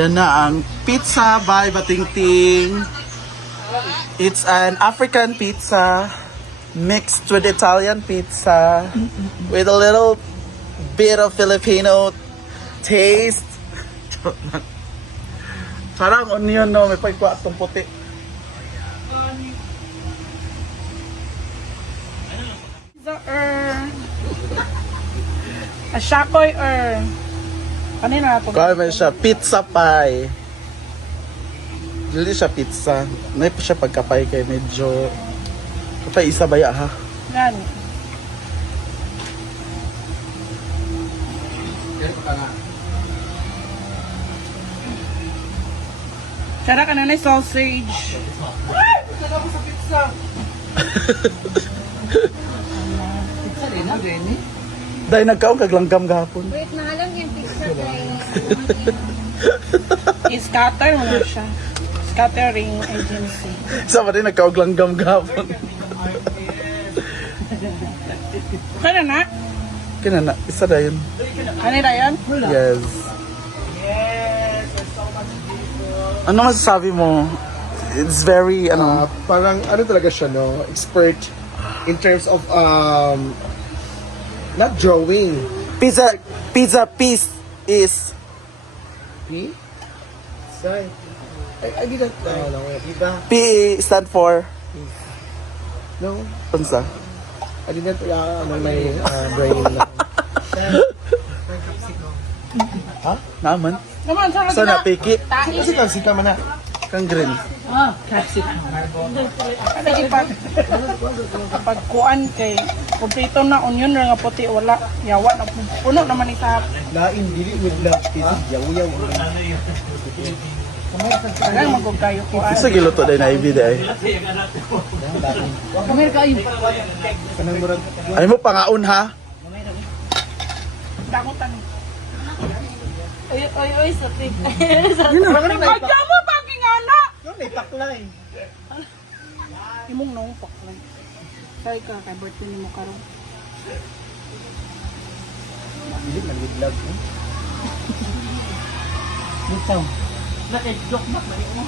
Yan na ang pizza by Batingting. It's an African pizza mixed with Italian pizza with a little bit of Filipino taste. Parang onion, no? May pagkwa itong puti. Ashakoy kanina ito. Kaya may siya, pizza pie. Hindi siya pizza. May pa siya pagkapay kay medyo... Kapay isa baya ha? Yan. Sarap ka na na sausage. Sana ko sa pizza. Pizza din na, Jenny. Dahil nagkaong kaglanggam gahapon. Wait, nahalang yung pizza guys. I-scatter mo na siya. Scattering agency. Sama rin nagkaong langgam gahapon. Kaya na? Kaya na, isa na yun. Kanina yan? Yes. Ano masasabi mo? It's very, Parang ano talaga siya, no? Expert in terms of not drawing. pizza piece is P? Sorry. I didn't no, diba? P stand for No, unsa? I didn't may brain na. Ha? Naman. Naman, sarap So na piki Kasi kapsika man na. kang green. Kasi pag kuan kay kompleto na onion nga puti wala yawa na puno naman isa. Lain dili with love pizza. Yaw-yaw. Kaya magog kayo kuan. Isa giluto dai na ibig dai. Kumir kayo. Kanang murag Ay mo pangaon ha? Dakutan. Oy, sapig. Kaya mo paging anak. no, naipaklay. Imong nung paklan. Say ka kay birthday nimo karon. Dili man with love. Bitaw. Nakay-joke na mo.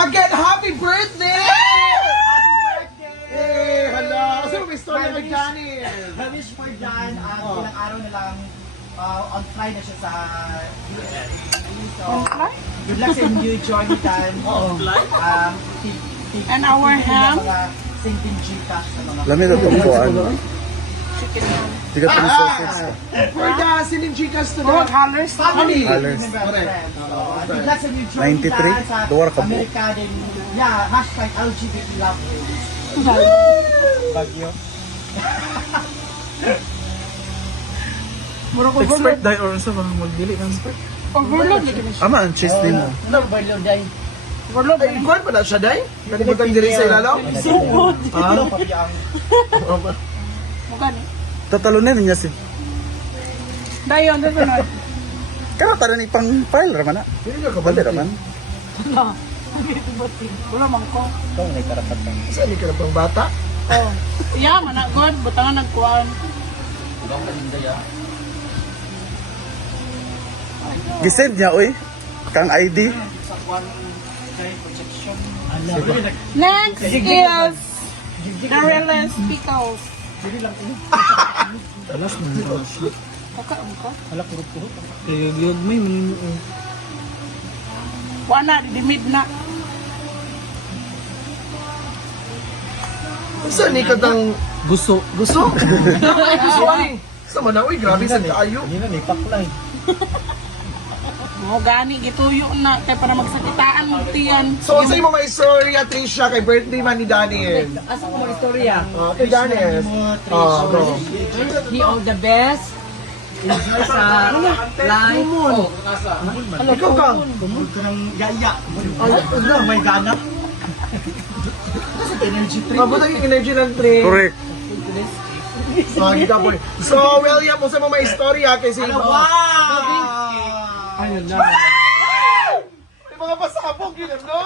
Again, happy birthday! Happy birthday! Eh, hala. Kasi may story kay Daniel. Wish for John, ilang araw na lang on fly na siya sa So, good luck sa new journey, Dan. On fly? And our ham? Sinking Gcash sa mga Lami na tong kuan. Tiga pa ni sausage. For the Sininjikas to Oh, the colors. family. Halos. Good luck sa new journey, 93? Dan, sa Duwar ka po. Amerika din. Yeah, hashtag LGBT love race. Bagyo. Expert dai or unsa ba magdili ng expert? Overload na kini. Ama ang cheese din mo. Overload. Ay, kuwan pa na siya, day? Nalimutan diri sa ilalaw? Sugod. Ah? Mugani. Tatalunin niya si. Dayon sa sunod. Kaya tanan ipang file raman na. Dili ka Bali kabalik. raman. Wala man ko. Saan ka na pang bata? Oh. Yeah, mana god butangan nagkuan. Gisend niya oy. Kang ID. Next is the realest pickles. Alas mo. Kaka ko. Ala kuro-kuro. Eh yun may Wana di mid na. Saan ni katang gusto. gusto? Gusto ani. Sa manawi, grabe sa kaayo. Hindi na ni paklay. Mo gani gituyo na kay para magsakitaan mo tiyan. So, sa imo mga istorya, Trisha, kay birthday man ni Daniel. Asa ko mga istorya? Kay Daniel. Bro. He all the best. Enjoy sa life. Oh, Ikaw ka. tumod ka ng yaya. Ay, may gana. Energy drink. Mabutang yung energy ng train. Correct. Kita po. So, William, mo sa mga istorya kay si Wow! Ayun na. May mga pasabog yun, no?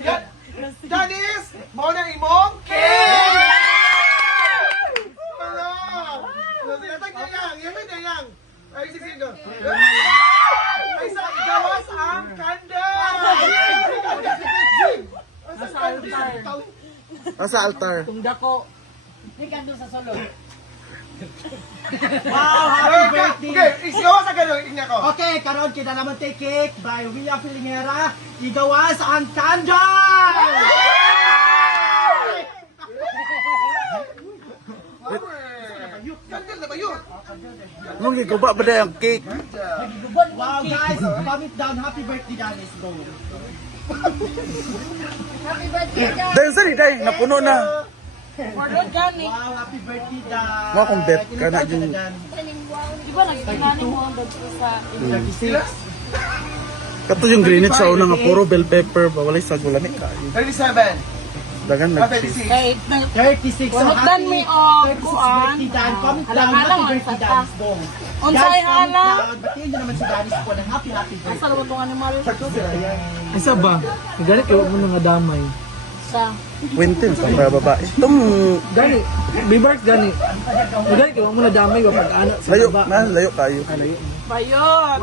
Yan. Janice, mo na imong cake! Wala! Natag na yang! Yan na yang! Ay, sige, go. Ay, sa Gawas ang candle! Nasa altar. Wow, happy birthday! Okay, isigawa sa gano'n, ingna ko. Okay, karon kita naman take cake by Villa Filingera. Igawas ang candle! Gandal na ba yun? Nung giguba ba na yung cake? Wow, guys, comment down. Happy birthday, Danis. Go. Happy birthday, guys. Dahil saan dahil napuno na. Order gani. Wow, happy birthday, Dan. Mga kung bet ka na dyan. Di ba nagtingani mo ang dagko sa 36. Kato yung Greenwich sa una nga puro bell pepper. Bawalay sa gulani ka. 37. Dagan Ah, nag-cheese. 36. Kay 36. So, Kunot happy mi og 36 kuan. birthday, Dan. Comment down. Halang-halang Happy ang birthday, sata. Danis. Go. Unsay Guys, comment halang? down. Batiin nyo naman si Danis po ng happy birthday. Asa luto nga ni Mario? Isa ba? Gani kayo mo nga damay. Sa Quintin sa mga babae. Itong Gani, Bibark gani. Gani kayo mo na damay ba pag anak sa layo, baba. man, layo kayo. bayot.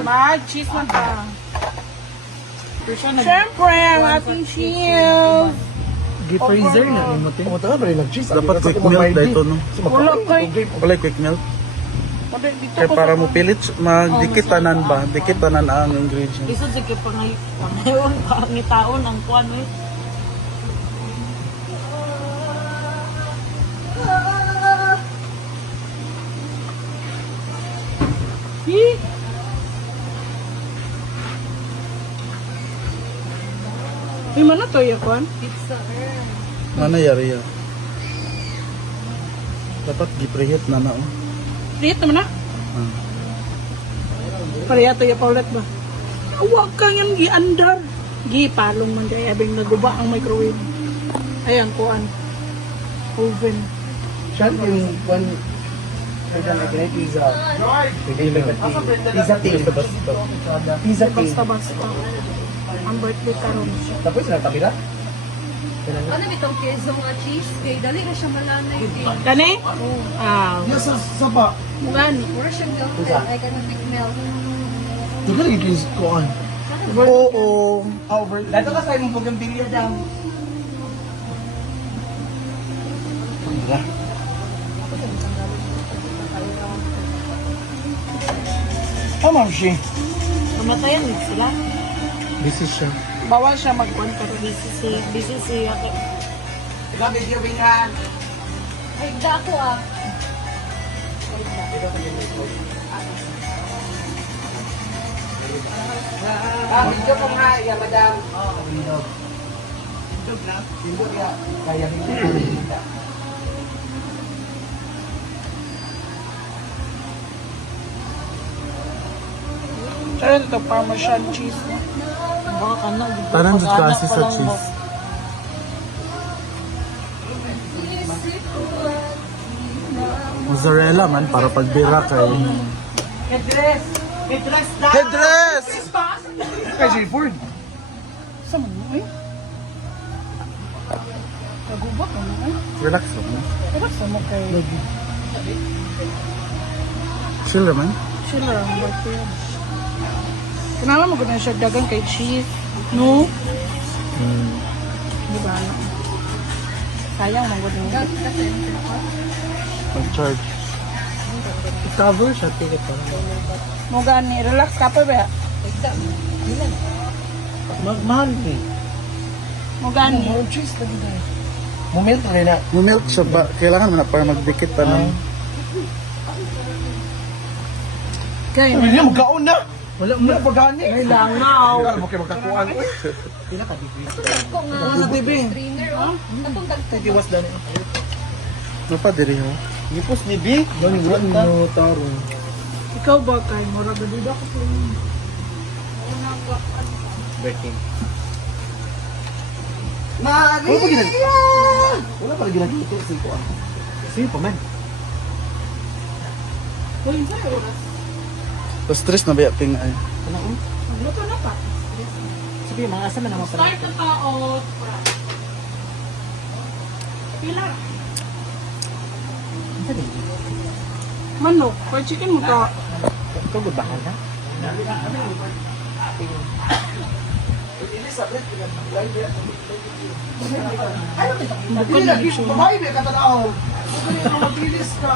Mag-cheese man ta. Siyempre, ang ating cheese. Gi-freezer na ni mo tin. Pumunta ka ba rin nag-cheese? Dapat quick milk dito, no? Wala kay. Walay quick milk. Pwede dito Kaya ko para sa- mo pilit, magdikitanan ba? Dikitanan ang ingredients. Isod sige pangayon pangitaon ang kuan eh. Di man na to yung kuan? Pizza eh. Mana yari yan? Dapat gipreheat na na, oh. Dito naman na. Ah. Pareha to yung paulat ba? Huwag kang yung gi-andar. Gi-palong man kaya abing naguba ang microwave. Ayan, kuan. Oven. Siya yung one kaya na ganit pizza. Pizza team. Pizza team. Basta-basta. Ang birthday karon siya. Tapos na kabila. Ano bitong queso nga cheese? Kay dali na siya malanay. Kani? Ah, Yes, sa ba? gani. Mura siyang milk. Ay, ganun big milk. Ito na yung kuhan. Oo. Over. Dato ka sa imong bugambilya daw. Tama siya. Namatayan din sila. Busy siya. Bawal siya magkuan karon. Busy si Iba video bingan. Ay, dako ah. Video ko nga, ya madam. Pero ito Parmesan cheese. no? baka kana. Tanan dito kasi sa cheese. Mozzarella man, para pagbira kay... Headdress. Headdress daw. Headdress! Kay Seaford. Sa mo eh? Kagubat mo na eh. Relax lang. Pero sa mo kay... Chill naman. Sila ang birthday. Kailangan mo ganun siya dagan kay cheese. No? Di ba? Sayang mo ganun. Mag-charge. I-cover siya ticket pa. Mo gani, relax ka pa ba? Mahal eh. Mo gani. More cheese lagi na. Mumilk na rin na. Mumilk siya ba? Kailangan mo na para magdikit pa ng... Kaya Hindi na magkaon na. Wala Wala pa gani. Ay langaw. Wala mo kayo magkakuan. Uy. Dagko nga. Ano TV? Trainer oh. Atong dagko. Tiwas dani. Ano pa diri ha? Gipos ni Big. Gani wala mo taro. ikaw ba kay mura gadida ko sa inyo. Breaking. Maria! Wala pa lagi nagluto sa kuan. Sige pa man. Hoy, sa oras. Tapos stress na ba yung ay? Magluto na pa. Sige, mga asa man naman pala. Start na taot. Pila. Manok, fried chicken mo to. Ito, gubahan na. Dili na, babae may katanaw. Mabilis ka.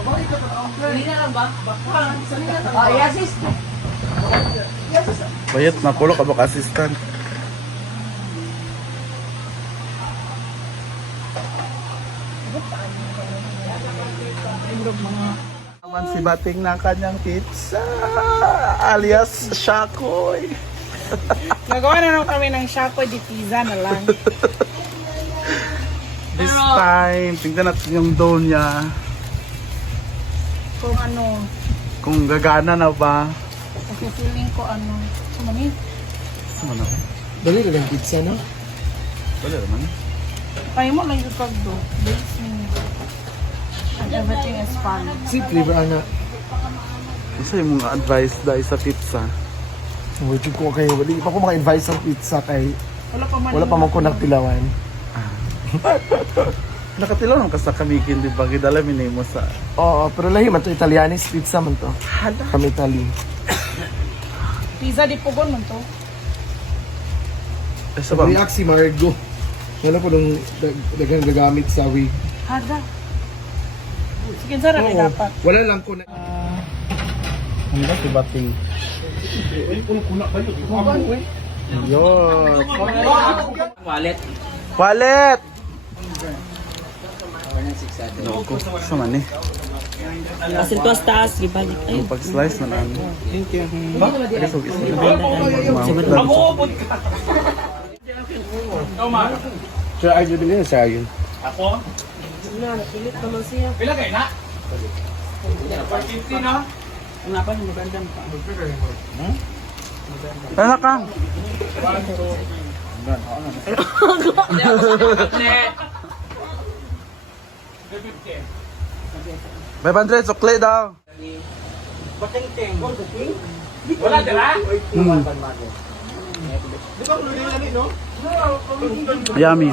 Babae katanaw. Bayat na kulo ka baka assistant. Naman si Bating ng kanyang pizza alias Shakoy. Nagawa na naman kami ng Shakoy di pizza na lang. This time, tingnan natin yung dough niya. Kung ano, Kung gagana na ba. kasi feeling ko ano, sumani. Ano? Dali na lang pizza, no? Wala naman. Kaya mo lang yung kagdo. Base me. And everything is fun. Si flavor ana. Isa yung mga advice dahil sa pizza. Wait ko kayo. Wala pa ko maka-advise ng pizza kay Wala pa man ko nagtilawan. Nakatilaw nang kasa kamikin, di ba? Gidala mo sa... Oo, pero lahi man to Italianis pizza man to. Kami Italy. Pizza di pugon man to. Isa ba? React si Margo. Wala ko nung dagang gagamit sa wig. Hada. Sige, sarap Oo, dapat. wala lang ko na. Ano ba si Bating? Yun. Wallet! Naku, sa man eh. Asin to sa taas, gibalik. Ay, Yung pag-slice na lang. Thank you. Sir Arjun din yun, Sir Arjun. Ano ka? 500 sukli daw. Yummy.